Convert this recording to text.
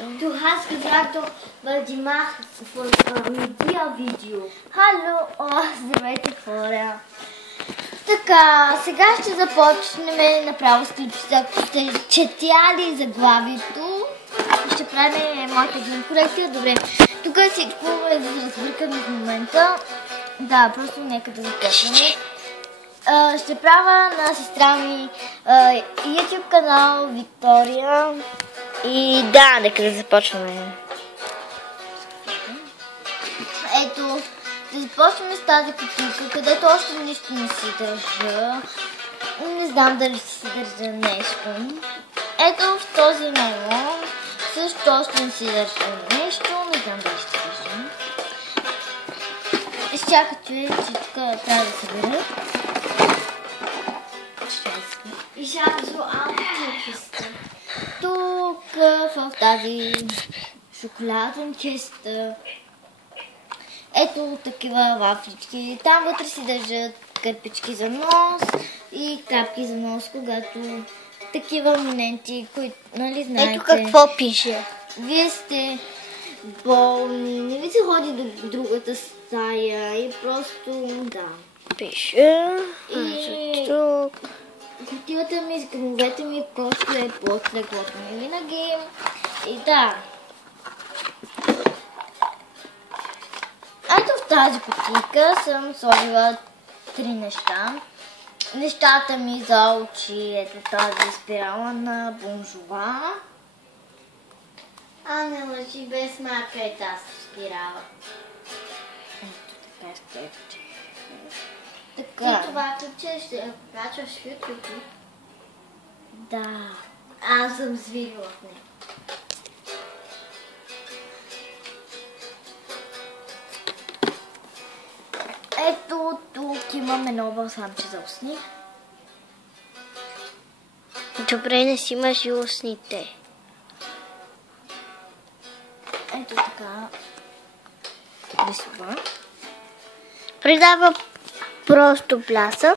Du hast gesagt, weil die macht mit dir видео. Hallo, здравейте хора! Така, сега ще започнем направо с клипчета. Ако сте четяли заглавието, ще правим моята един корекция. Добре, тук всичко е разбъркано в момента. Да, просто нека да започнем. Ще правя на сестра ми YouTube канал Виктория. И да, нека да започваме. Ето, да започнем с тази кутийка, където още нищо не си държа. Не знам дали си държа нещо. Ето в този мемо също още не си държа нещо. Не знам дали ще държа. Изчакайте, че тук трябва да събера. И шапзо алкохиста. Тук в тази шоколаден честа. Ето такива вафлички. Там вътре си държат кърпички за нос и капки за нос, когато такива моненти, които, нали знаете. Ето какво пише. Вие сте болни, не ви се ходи до другата стая и просто, да. Пише. И Тук. кутията ми с гръмовете ми просто е под леглото ми винаги. И да. Ето в тази кутийка съм сложила 3 неща. Нещата ми за очи, ето тази спирала на Бонжова. А не лъжи, без марка е тази спирала. Ето така ще. Така. Ти това ключе ще качваш в YouTube? Да. Аз съм свирила в него. Ето тук имам едно балсамче за устни. Добре, не си имаш и устните. Ето така. Рисува. Придава просто блясък.